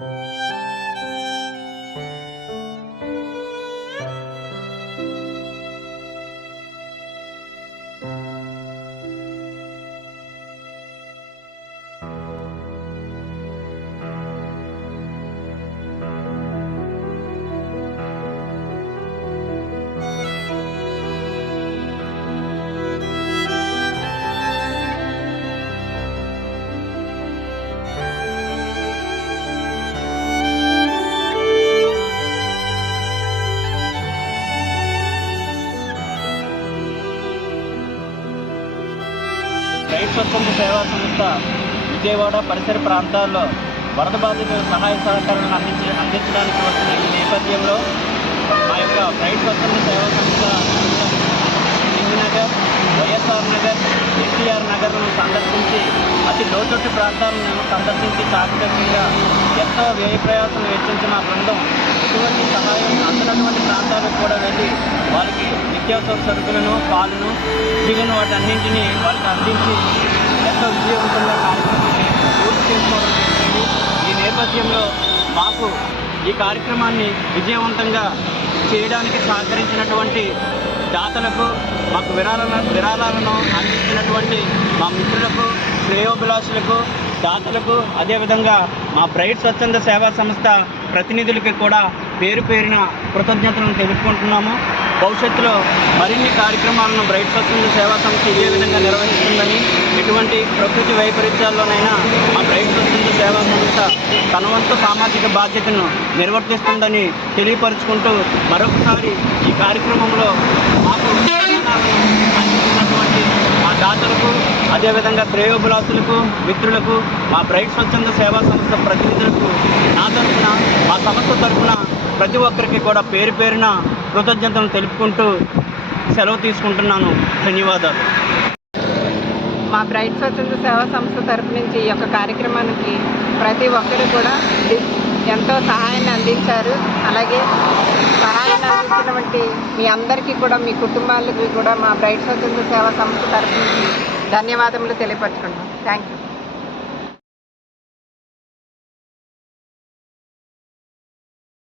రైతు స్వచ్ఛంద సేవా సంస్థ విజయవాడ పరిసర ప్రాంతాల్లో వరద బాధితులకు సహాయ సహకారాలను అందించడానికి వస్తున్న ఈ నేపథ్యంలో మా యొక్క రైతు స్వచ్ఛంద సేవా సంస్థ నగర్, వైఎస్ఆర్ నగర్, ఎన్టీఆర్ నగర్ను సందర్శించి అతి లోతట్టు ప్రాంతాలను సందర్శించి చాకచక్యంగా ఎంతో వ్యయ ప్రయాసం వెచ్చించిన బృందం ఎటువంటి సహాయం అందనటువంటి ప్రాంతాలకు కూడా వెళ్ళి వారికి నిత్యావసర సరుకులను, పాలను, దిగును వాటన్నింటినీ వాళ్ళకి అందించి ఎంతో విజయవంతంగా కార్యక్రమాన్ని పూర్తి చేసుకోవడం జరిగింది. ఈ నేపథ్యంలో మాకు ఈ కార్యక్రమాన్ని విజయవంతంగా చేయడానికి సహకరించినటువంటి దాతలకు, మాకు విరాళాలను అందించినటువంటి మా మిత్రులకు, శ్రేయోభిలాషులకు, దాతలకు, అదేవిధంగా మా బ్రైట్ స్వచ్ఛంద సేవా సంస్థ ప్రతినిధులకి కూడా పేరు పేరున కృతజ్ఞతలను తెలుపుకుంటున్నాము. భవిష్యత్తులో మరిన్ని కార్యక్రమాలను బ్రైట్ స్వచ్ఛంద సేవా సంస్థ ఇదే విధంగా నిర్వహిస్తుందని, ఎటువంటి ప్రకృతి వైపరీత్యాల్లోనైనా మా బ్రైట్ స్వచ్ఛంద సేవా సంస్థ తన వంతు సామాజిక బాధ్యతను నిర్వర్తిస్తుందని తెలియపరుచుకుంటూ మరొకసారి ఈ కార్యక్రమంలో మాకు అందించినటువంటి మా దాతలకు, అదేవిధంగా శ్రేయోభిలాసులకు, మిత్రులకు, మా బ్రైట్ స్వచ్ఛంద సేవా సంస్థ ప్రతినిధులకు నా తరఫున, మా సంస్థ తరఫున ప్రతి ఒక్కరికి కూడా పేరు పేరున కృతజ్ఞతలు తెలుపుకుంటూ సెలవు తీసుకుంటున్నాను. ధన్యవాదాలు. మా బ్రైట్ స్వచ్ఛంద సేవా సంస్థ తరఫు నుంచి ఈ యొక్క కార్యక్రమానికి ప్రతి ఒక్కరు కూడా ఎంతో సహాయాన్ని అందించారు. అలాగే సహాయాన్ని అందించినటువంటి మీ అందరికీ కూడా, మీ కుటుంబాలకి కూడా మా బ్రైట్ స్వచ్ఛంద సేవా సంస్థ తరఫు నుంచి ధన్యవాదములు తెలియపరచుకుంటాం. Thank you.